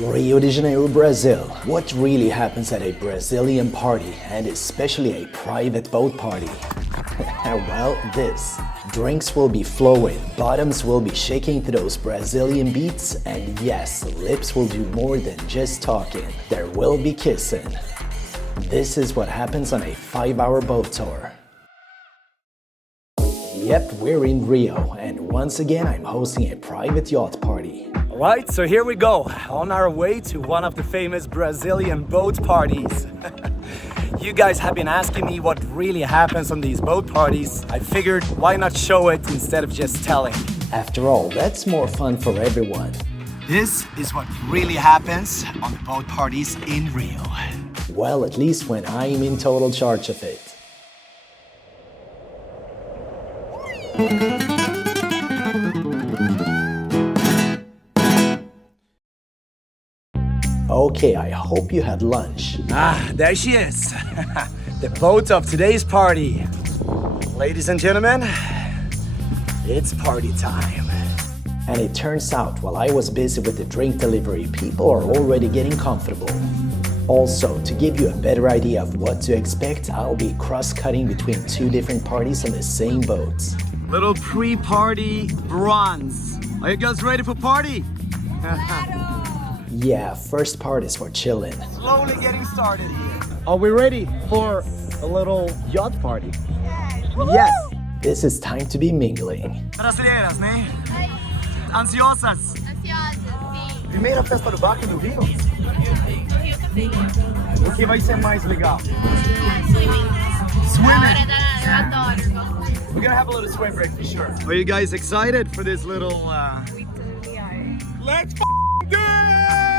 Rio de Janeiro, Brazil. What really happens at a Brazilian party, and especially a private boat party? Well, this. Drinks will be flowing, bottoms will be shaking to those Brazilian beats, and yes, lips will do more than just talking. There will be kissing. This is what happens on a 5-hour boat tour. Yep, we're in Rio, and once again I'm hosting a private yacht party. Alright, so here we go, on our way to one of the famous Brazilian boat parties. You guys have been asking me what really happens on these boat parties. I figured, why not show it instead of just telling? After all, that's more fun for everyone. This is what really happens on the boat parties in Rio. Well, at least when I'm in total charge of it. Okay, I hope you had lunch. Ah, there she is. The boat of today's party. Ladies and gentlemen, it's party time. And it turns out, while I was busy with the drink delivery, people are already getting comfortable. Also, to give you a better idea of what to expect, I'll be cross-cutting between 2 different parties on the same boat. Little pre-party bronze. Are you guys ready for party? Yeah, first part is for chilling. Slowly getting started here. Are we ready for a little yacht party? Yes. This is time to be mingling. Brasileiras, né? Ansiosas? Ansiosa, sim. Primeira festa do baque do Rio? O que vai ser mais legal? Swimming. Swimming. Eu adoro. We're gonna have a little swim break for sure. Are you guys excited for this little Let's do it!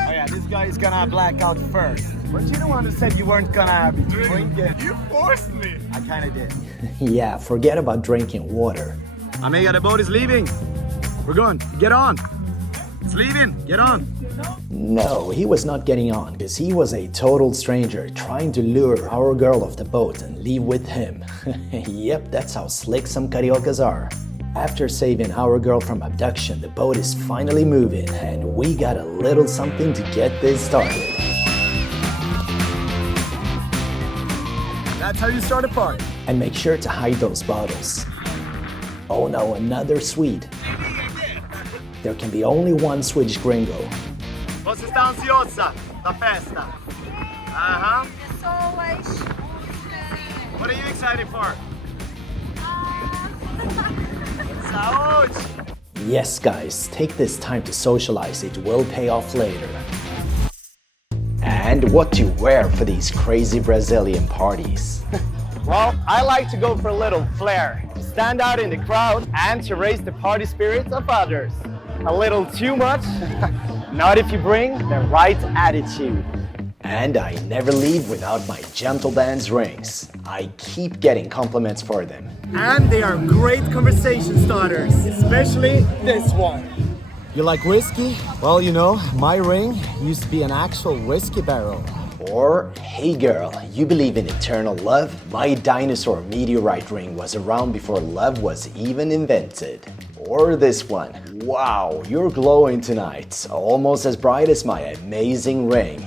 Oh yeah, this guy is gonna black out first. But you the one who said you weren't gonna drink it. You forced me. I kinda did. Yeah, forget about drinking water. Amiga, the boat is leaving. We're going. Get on. It's leaving. Get on. No, he was not getting on, because he was a total stranger trying to lure our girl off the boat and leave with him. Yep, that's how slick some cariocas are. After saving our girl from abduction, the boat is finally moving, and we got a little something to get this started. That's how you start a party. And make sure to hide those bottles. Oh no, another Swede. There can be only one Swedish gringo. Você está ansiosa da festa? Uh-huh. Pessoas. What are you excited for? Saúde! Yes, guys, take this time to socialize. It will pay off later. And what to wear for these crazy Brazilian parties? Well, I like to go for a little flair, to stand out in the crowd and to raise the party spirits of others. A little too much? Not if you bring the right attitude. And I never leave without my Gentlebands rings. I keep getting compliments for them. And they are great conversation starters, especially this one. You like whiskey? Well, you know, my ring used to be an actual whiskey barrel. Or, hey girl, you believe in eternal love? My dinosaur meteorite ring was around before love was even invented. Or this one. Wow, you're glowing tonight. Almost as bright as my amazing ring.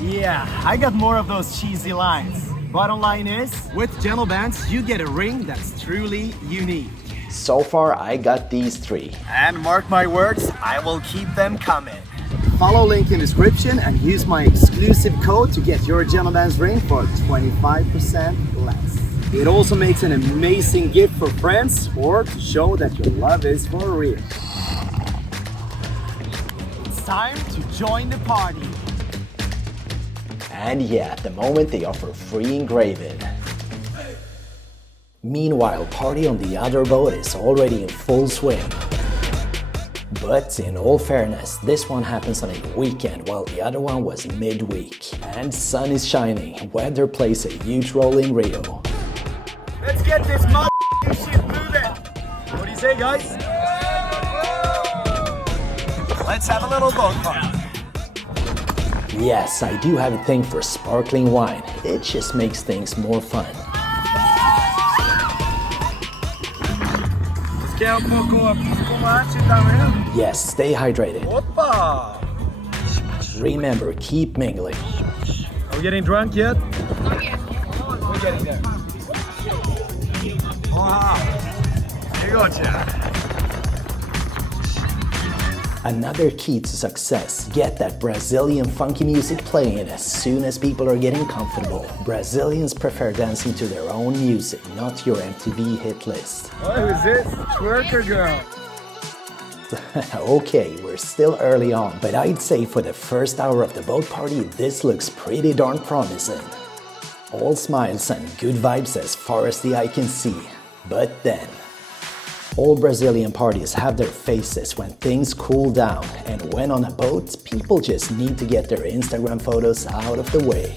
Yeah, I got more of those cheesy lines. Bottom line is, with Gentlebands, you get a ring that's truly unique. So far, I got these 3. And mark my words, I will keep them coming. Follow link in description and use my exclusive code to get your Gentlebands ring for 25% less. It also makes an amazing gift for friends or to show that your love is for real. It's time to join the party. And yeah, at the moment they offer free engraving. Meanwhile, party on the other boat is already in full swing. But in all fairness, this one happens on a weekend while the other one was midweek. And sun is shining, weather plays a huge role in Rio. Let's get this shit moving. What do you say, guys? Let's have a little boat party. Yes, I do have a thing for sparkling wine. It just makes things more fun. Quer um pouco espumante também? Yes, stay hydrated. Opa! Remember, keep mingling. Are we getting drunk yet? Not yet. We're getting there. Wow. You gotcha. Another key to success, get that Brazilian funky music playing as soon as people are getting comfortable. Brazilians prefer dancing to their own music, not your MTV hit list. Oh, who's this? Twerker girl. Okay, we're still early on, but I'd say for the first hour of the boat party, this looks pretty darn promising. All smiles and good vibes as far as the eye can see. But then, all Brazilian parties have their phases when things cool down, and when on a boat, people just need to get their Instagram photos out of the way.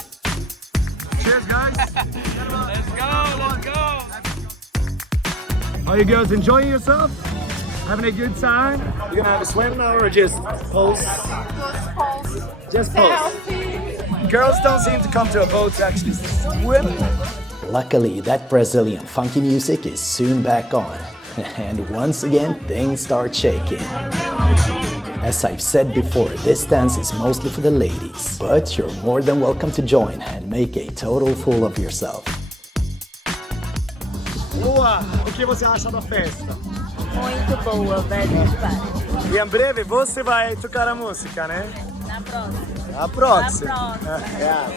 Cheers, guys. Let's go. Are you girls enjoying yourself? Having a good time? You gonna have a swim now or just pose? Just pose. Girls don't seem to come to a boat to actually swim. Luckily, that Brazilian funky music is soon back on. And once again, things start shaking. As I've said before, this dance is mostly for the ladies, but you're more than welcome to join and make a total fool of yourself. Boa! O que você acha da festa? Muito boa, velho. E em breve você vai tocar a música, né? Na próxima. A próxima. Na próxima. Yeah.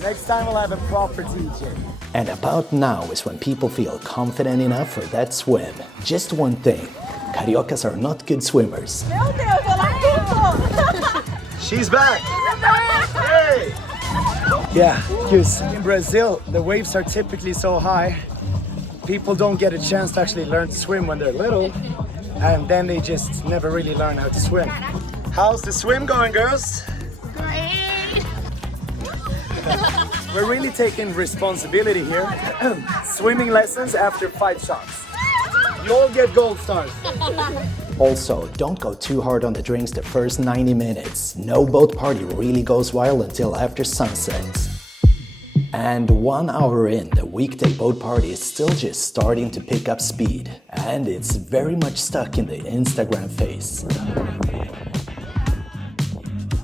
Next time we'll have a proper DJ. And about now is when people feel confident enough for that swim. Just one thing, cariocas are not good swimmers. Meu Deus, ela ficou. She's back! Hey! Yeah, because in Brazil, the waves are typically so high, people don't get a chance to actually learn to swim when they're little, and then they just never really learn how to swim. How's the swim going, girls? Great. We're really taking responsibility here. Swimming lessons after 5 shots. You all get gold stars. Also, don't go too hard on the drinks the first 90 minutes. No boat party really goes wild until after sunset. And 1 hour in, the weekday boat party is still just starting to pick up speed. And it's very much stuck in the Instagram phase.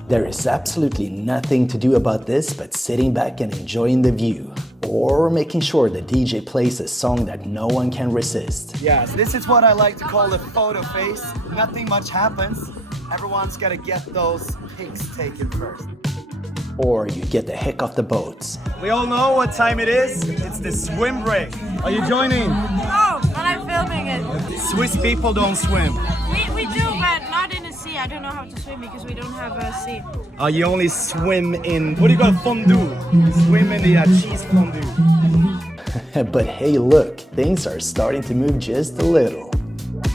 There is absolutely nothing to do about this but sitting back and enjoying the view. Or making sure the DJ plays a song that no one can resist. Yes, this is what I like to call the photo phase. Nothing much happens. Everyone's gotta get those pics taken first. Or you get the heck off the boat. We all know what time it is. It's the swim break. Are you joining? Oh, but I'm filming it. Swiss people don't swim. We do, but not in the sea. I don't know how to swim because we don't have a sea. You only swim in, what do you call it, fondue? Swim in the cheese fondue. But hey look, things are starting to move just a little.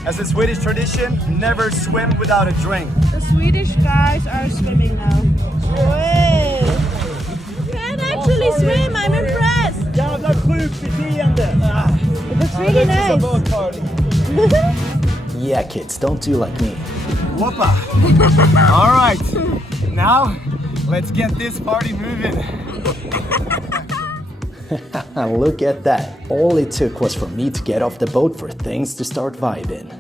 As a Swedish tradition, never swim without a drink. The Swedish guys are swimming now. Wait. You can actually swim, I'm impressed. Jävla sjukt beteende! It looks really nice. boat party. Yeah kids, don't do like me. Whoopa! All right, now let's get this party moving. Look at that. All it took was for me to get off the boat for things to start vibing.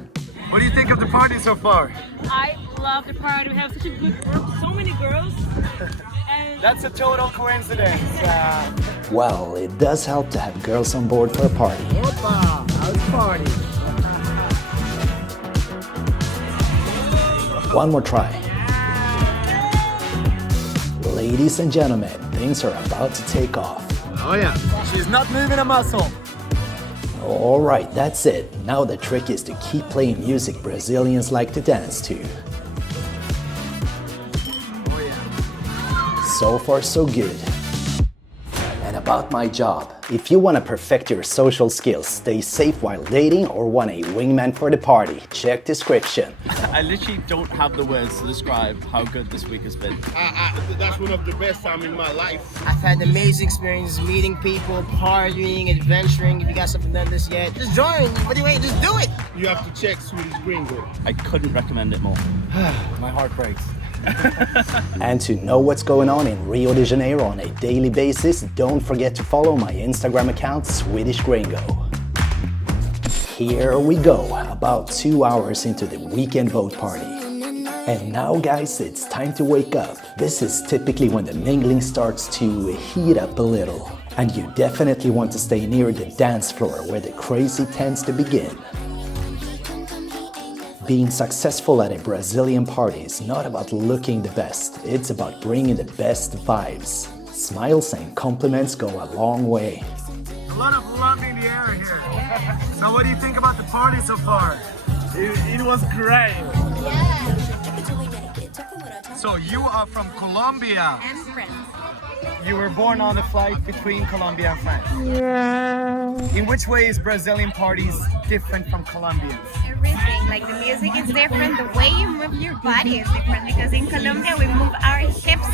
What do you think of the party so far? I love the party. We have such a good group, so many girls. And That's a total coincidence. Well, it does help to have girls on board for a party. Whoopa! How's party? One more try. Ladies and gentlemen, things are about to take off. Oh yeah, she's not moving a muscle. Alright, that's it. Now the trick is to keep playing music Brazilians like to dance to. So far so good. And about my job, if you want to perfect your social skills, stay safe while dating, or want a wingman for the party, check description. I literally don't have the words to describe how good this week has been. That's one of the best times in my life. I've had amazing experiences meeting people, partying, adventuring. If you guys haven't done this yet, just join. What do you wait? Just do it. You have to check Swedish Gringo. I couldn't recommend it more. My heart breaks. And to know what's going on in Rio de Janeiro on a daily basis, don't forget to follow my Instagram account, Swedish Gringo. Here we go, about 2 hours into the weekend boat party. And now guys, it's time to wake up. This is typically when the mingling starts to heat up a little. And you definitely want to stay near the dance floor where the crazy tends to begin. Being successful at a Brazilian party is not about looking the best, it's about bringing the best vibes. Smiles and compliments go a long way. A lot of love in the air here. So what do you think about the party so far? It was great. So you are from Colombia. And friends. You were born on the flight between Colombia and France. Yeah. In which way is Brazilian parties different from Colombians? Everything, like the music is different, the way you move your body is different, because in Colombia we move our hips,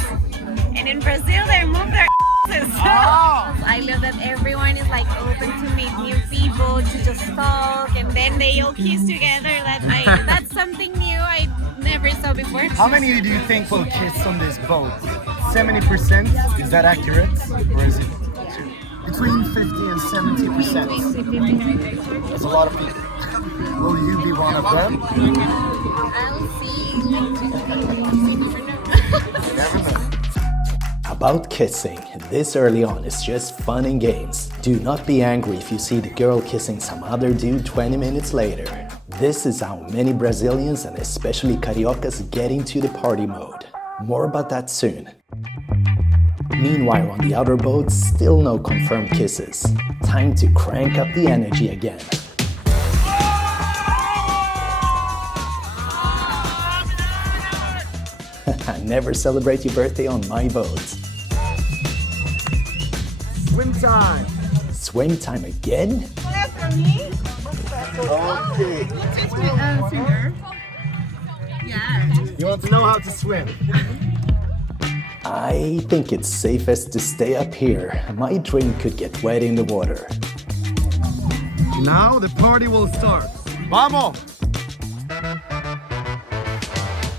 and in Brazil they move their asses. I love that everyone is like open to meet new people, to just talk, and then they all kiss together. That's something new I never saw before. How many do you think will kiss on this boat? 70%? Is that accurate? Or is it between 50 and 70%? That's a lot of people. Will you be one of them? I'll see. Never know. About kissing, this early on is just fun and games. Do not be angry if you see the girl kissing some other dude 20 minutes later. This is how many Brazilians and especially cariocas get into the party mode. More about that soon. Meanwhile, on the other boats, still no confirmed kisses. Time to crank up the energy again. Never celebrate your birthday on my boat. Swim time. Swim time again? Okay. Singer. Yeah. You want to know how to swim? I think it's safest to stay up here. My drink could get wet in the water. Now the party will start. Vamos!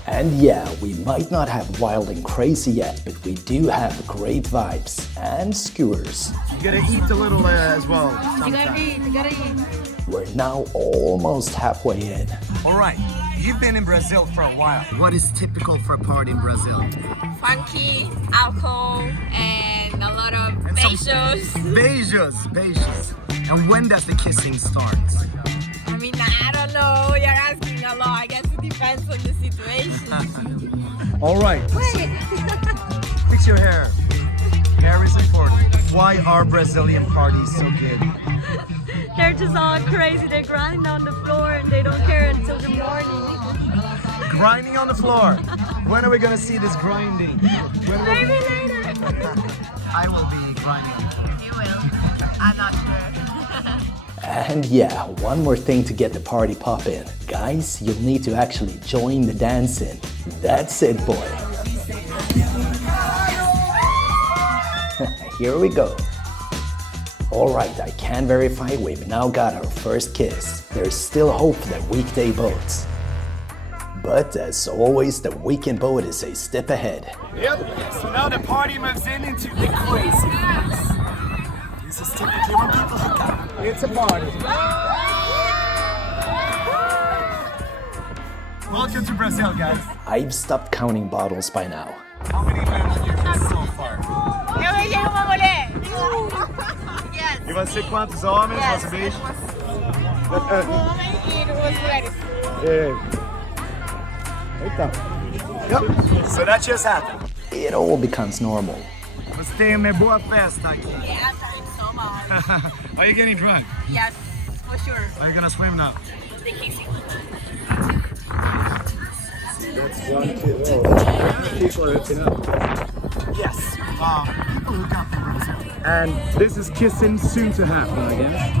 And yeah, we might not have wild and crazy yet, but we do have great vibes and skewers. You gotta eat a little as well. You gotta eat. We're now almost halfway in. Alright, you've been in Brazil for a while. What is typical for a party in Brazil? Funky, alcohol, and a lot of beijos. Beijos. And when does the kissing start? I mean, I don't know. You're asking a lot. I guess it depends on the situation. Alright. Fix your hair. Hair is important. Why are Brazilian parties so good? They're just all crazy. They're grinding on the floor and they don't care until the morning. Grinding on the floor. When are we gonna see this grinding? Maybe later. I will be grinding on the floor. You will. I'm not sure. And yeah, one more thing to get the party poppin'. Guys, you'll need to actually join the dancing. That's it, boy. Here we go. Alright, I can verify we've now got our first kiss. There's still hope for the weekday boats. But as always, the weekend boat is a step ahead. Yep, so now the party moves into the crazy phase. This is typically when people hook up. It's a party. Welcome to Brazil, guys. I've stopped counting bottles by now. How many men have you kissed so far? Eu beijei uma mulher. Yes. E você quantos homens Yes. você beija? Homem e duas mulheres. Eita. Yep, so that just happened. It all becomes normal. Você tem uma boa festa aqui. Yeah, thanks so much. Are you getting drunk? Yes, for sure. Are you gonna swim now? The kissing. That's one kid. People are hooking up. Yes. People hook up in Brazil. And this is kissing soon to happen, I guess.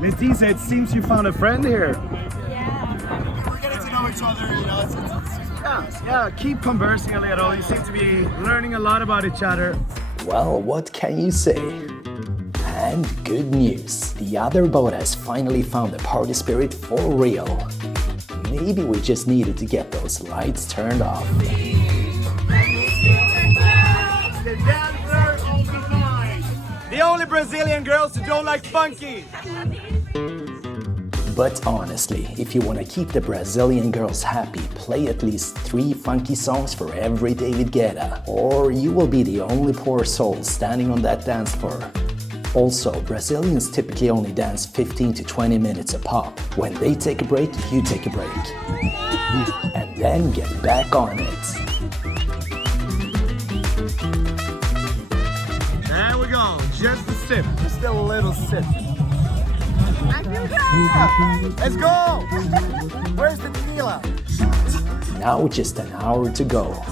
Miss D said, it seems you found a friend here. Yeah. We're getting to know each other, you know. Yeah, keep conversing a little. You seem to be learning a lot about each other. Well, what can you say? And good news, the other boat has finally found the party spirit for real. Maybe we just needed to get those lights turned off. The only Brazilian girls who don't like funky. But honestly, if you want to keep the Brazilian girls happy, play at least 3 funky songs for every David Guetta, or you will be the only poor soul standing on that dance floor. Also, Brazilians typically only dance 15 to 20 minutes a pop. When they take a break, you take a break. And then get back on it. There we go, just a sip, just a little sip. Let's go! Where's the tequila? Now just an hour to go.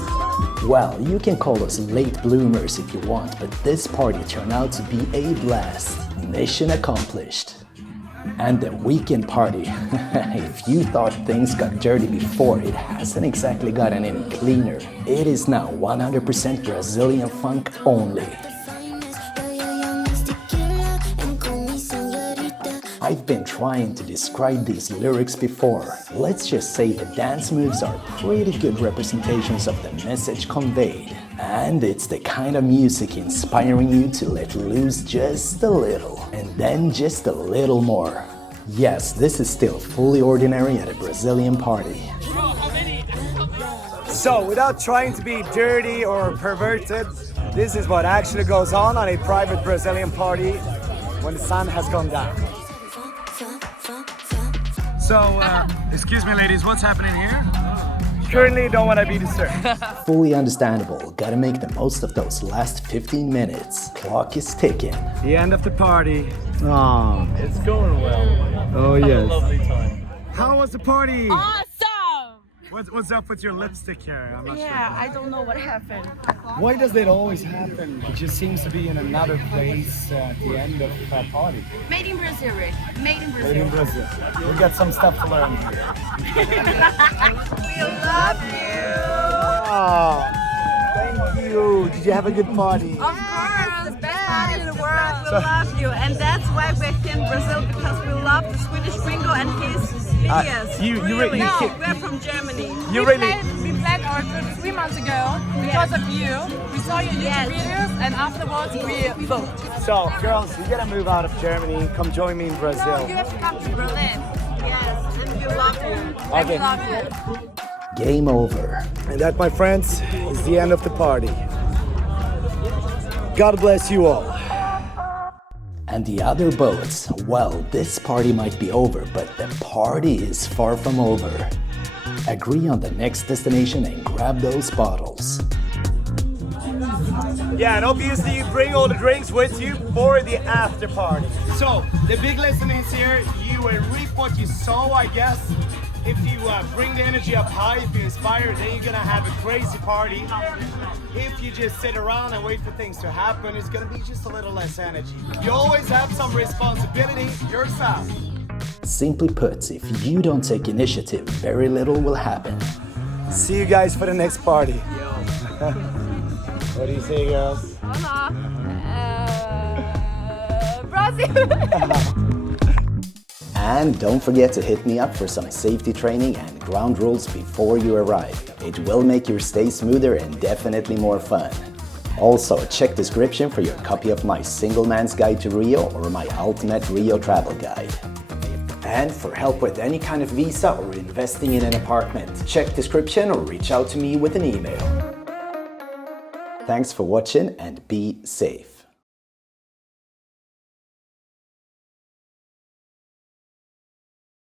Well, you can call us late bloomers if you want, but this party turned out to be a blast. Mission accomplished. And the weekend party. If you thought things got dirty before, it hasn't exactly gotten any cleaner. It is now 100% Brazilian funk only. I've been trying to describe these lyrics before. Let's just say the dance moves are pretty good representations of the message conveyed. And it's the kind of music inspiring you to let loose just a little, and then just a little more. Yes, this is still fully ordinary at a Brazilian party. So, without trying to be dirty or perverted, this is what actually goes on a private Brazilian party when the sun has gone down. So, excuse me ladies, what's happening here? Currently don't want to be disturbed. Fully understandable, gotta make the most of those last 15 minutes. Clock is ticking. The end of the party. Oh, It's going well. oh Have a yes. lovely time. How was the party? Awesome! What's up with your lipstick here? I'm not Yeah, I don't know what happened. sure. Why does that always happen? It just seems to be in another place at the end of a party. Made in Brazil, Rick. Made in Maybe in Brazil. Brazil. We got some stuff to learn here. We love you. Oh, thank you. Did you have a good party? Of course, best party in the world. We love you, and that's why we're here in Brazil, because we love the Swedish Ringo and his videos. We're from Germany. We planned our trip 3 months ago because of you. We saw your YouTube videos and afterwards we booked. So, girls, you gotta move out of Germany. Come join me in Brazil. You have to come to Berlin. Yes, and we love you. Okay. We love you. Game over. And that, my friends, is the end of the party. God bless you all. And the other boats, well, this party might be over, but the party is far from over. Agree on the next destination and grab those bottles. Yeah, and obviously you bring all the drinks with you for the after party. So, the big lesson is here, you will reap what you sow, I guess. If you bring the energy up high, if you inspire, then you're gonna have a crazy party. If you just sit around and wait for things to happen, it's gonna be just a little less energy. You always have some responsibility yourself. Simply put, if you don't take initiative, very little will happen. See you guys for the next party. What do you say, girls? Brazil. And don't forget to hit me up for some safety training and ground rules before you arrive. It will make your stay smoother and definitely more fun. Also, check description for your copy of my Single Man's Guide to Rio or my Ultimate Rio Travel Guide. And for help with any kind of visa or investing in an apartment, check description or reach out to me with an email. Thanks for watching and be safe.